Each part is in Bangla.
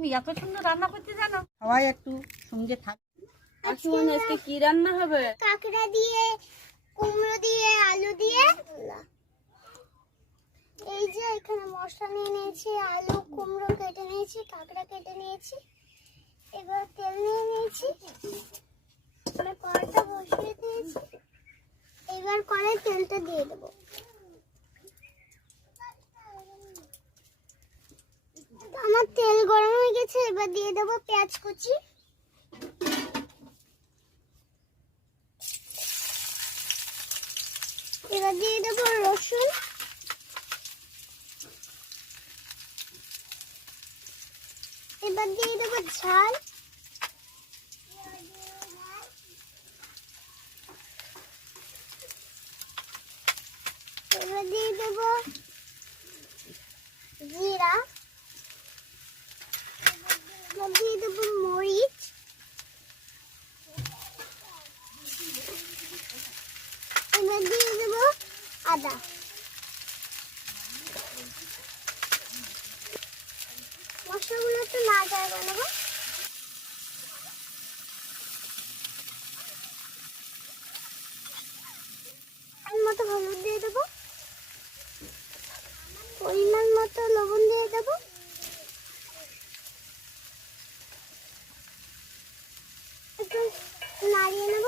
তুমি এত সুন্দর রান্না করতে জানো? সবাই একটু সঙ্গে থাক। আসুন আজকে কি রান্না হবে? কাঁকড়া দিয়ে কুমড়ো দিয়ে আলু দিয়ে। এই যে এখানে মশলা নিয়ে নিয়েছি আলু কুমড়ো কেটে নিয়েছি কাঁকড়া কেটে নিয়েছি। এবার তেল নিয়ে নিয়েছি। এবার কড়াইটা বসিয়ে দিয়েছি। এবার কড়াই তেলটা দিয়ে দেবো। আমার তেল গরম হয়ে গেছে, এবার দিয়ে দেবো পেঁয়াজ কুচি। এবার দিয়ে দেবো রসুন। এবার দিয়ে দেবো ঝাল এবার দিয়ে দেবো জিরা এবার দিয়ে দেবো মরিচ এবার দিয়ে দেবো আদা একটু না যায় বানাবো মতো হলুদ দিয়ে দেবো পরিমাণ মতো লবণ দিয়ে দেবো একটু নাড়িয়ে নেব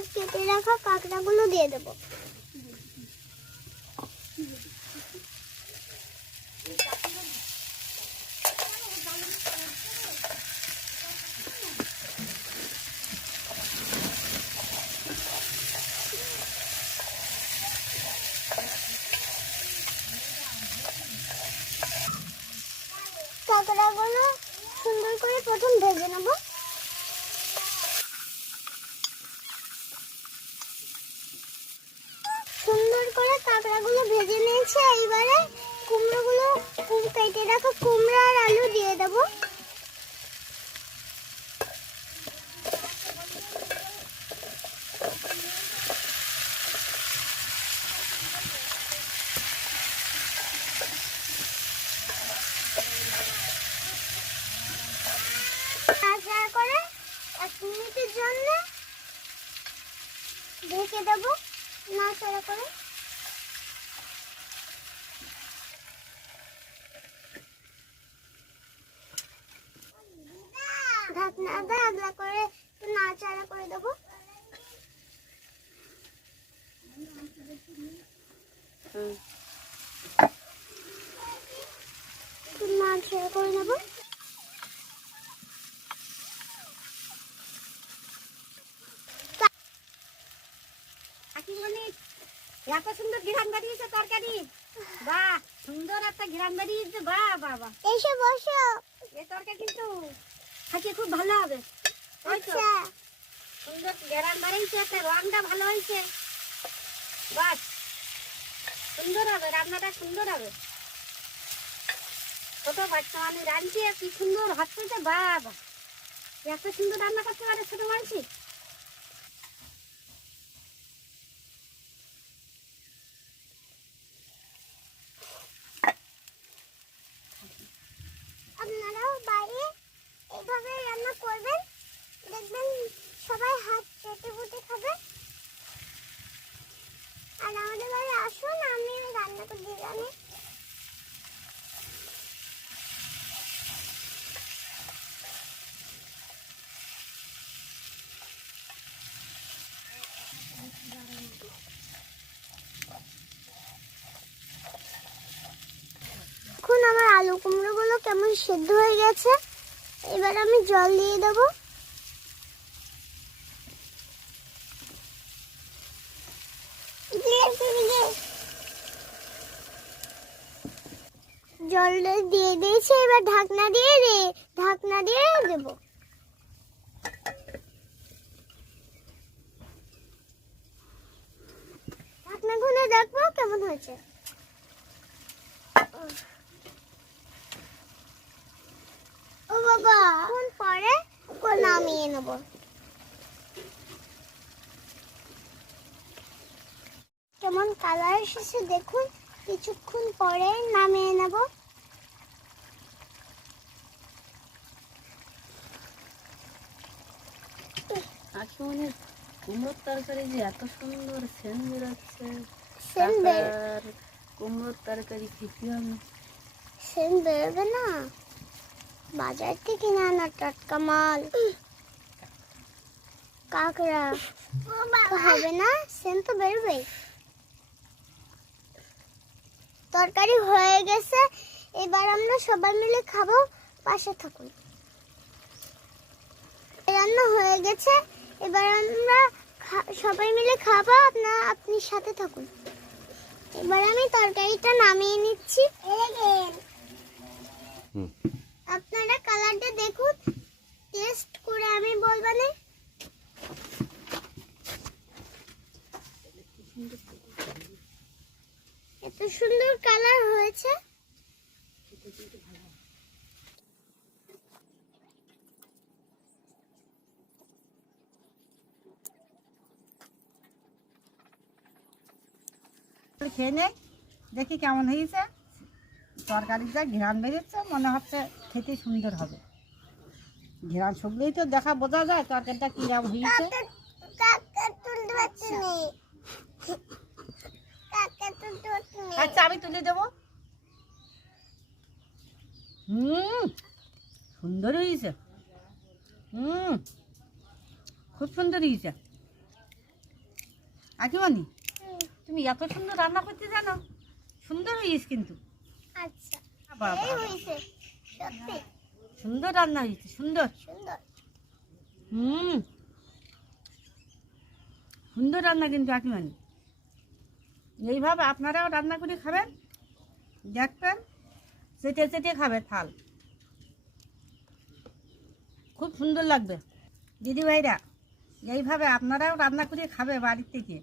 এবার কেটে রাখা কাঁকড়াগুলো দিয়ে দেবো কাঁকড়াগুলো সুন্দর করে প্রথম ভেজে নেব সুন্দর করে কাঁকড়াগুলো নিয়েছি এইবারে কুমড়োগুলো কুম- কেটে রাখা। কুমড়ো আর আলু দিয়ে দেবো। করে মিনিটের জন্য ঢেকে দেবো, নাড়াচাড়া করে। ঢাকনা দিয়ে করে একটু নাড়াচাড়া করে দেবো। একটু নাড়াচাড়া করে নেব। এত সুন্দর ঘিরান বেরিয়েছে তরকারি। বাহ সুন্দর একটা ঘিরান বেরিয়েছে বাহ বাহ এসে বসো। এই তরকারি কিন্তু খাইতে খুব ভালো হবে। আচ্ছা। সুন্দর বাড়িয়েছে একটা রংটা ভালো হয়েছে। বাস। সুন্দর হবে রান্নাটা সুন্দর হবে। ছোট বাচ্চা আমি রাঁধছি কি সুন্দর হচ্ছে যে বাবা। এত সুন্দর রান্না করতে পারে ছোট মানুষই আপনারাও বাইরে এইভাবে রান্না করবেন দেখবেন সবাই হাত চেটে পুটে খাবে আর আমাদের বাড়ি আসুন আমি রান্না করে দিয়ে জানি এখন আমার আলু কুমড়োগুলো কেমন সেদ্ধ হয়ে গেছে, এবার আমি জল দিয়ে দেবো। জল দিয়ে দিয়েছি, এবার ঢাকনা দিয়ে দে, ঢাকনা দিয়ে দেবো। ঢাকনা খুলে দেখব কেমন হয়েছে ও বাবা এখন পরে ওকে নামিয়ে নেব। কেমন কালার এসেছে দেখুন কিছুক্ষণ পরে নামিয়ে নেব। কাকিমণি কুমড়োর তরকারি যে এত সুন্দর সেন বেরোচ্ছে। কুমড়োর তরকারি খেতে হবে। সেন বেরোবে না? বাজার থেকে না আনা টাটকা মাল। কাঁকড়া। হবে না সেন তো বেরোবে। তরকারি হয়ে গেছে এবার আমরা সবাই মিলে খাব পাশে থাকুন। রান্না হয়ে গেছে এবার আমরা সবাই মিলে খাব আপনার আপনি সাথে থাকুন। এবার আমি তরকারিটা নামিয়ে নিচ্ছি। আপনারা কালারটা দেখুন টেস্ট করে আমি বলবানে সুন্দর কালার হয়েছে। খেয়ে নেই দেখি কেমন হয়েছে। তরকারির যা ঘ্রাণ বেরোচ্ছে মনে হচ্ছে খেতে সুন্দর হবে। ঘ্রাণ শুকলেই তো দেখা বোঝা যায় তরকারিটা কিরম হয়েছে। আচ্ছা আমি তুলে দেবো। হুম সুন্দর হয়েছে। হুম খুব সুন্দর হয়েছে। আকিমানি তুমি এত সুন্দর রান্না করতে জানো। সুন্দর হয়েছে কিন্তু। আচ্ছা সুন্দর রান্না হয়েছে সুন্দর। সুন্দর। হুম সুন্দর রান্না কিন্তু আকিমানি এইভাবে আপনারাও রান্না করে খাবেন, দেখবেন চেটে চেটে খাবে থাল। খুব সুন্দর লাগবে। দিদি ভাইরা, এইভাবে আপনারাও রান্না করে খাবে বাড়ির থেকে।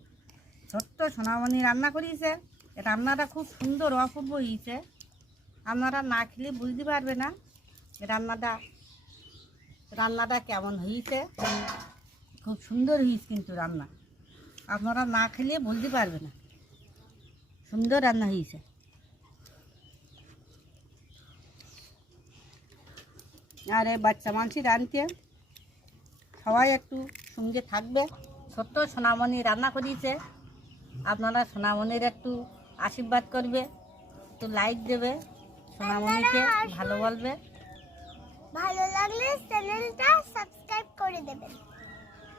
ছোট্ট সোনামণি রান্না করিয়েছে, রান্নাটা খুব সুন্দর, অপূর্ব হয়েছে। আপনারা না খেলে বুঝতে পারবে না রান্নাটা রান্নাটা কেমন হয়েছে। খুব সুন্দর হয়েছে কিন্তু রান্না। আপনারা না খেলে বলতে পারবে না। সুন্দর রান্না হয়েছে আর এই বাচ্চা মানসি রাঁধতে। সবাই একটু সঙ্গে থাকবে। ছোট্ট সোনামণি রান্না করিয়েছে আপনারা সোনামণির একটু আশীর্বাদ করবে। একটু লাইক দেবে। সোনামণিকে ভালো বলবে। ভালো লাগলে চ্যানেলটা সাবস্ক্রাইব করে দেবেন।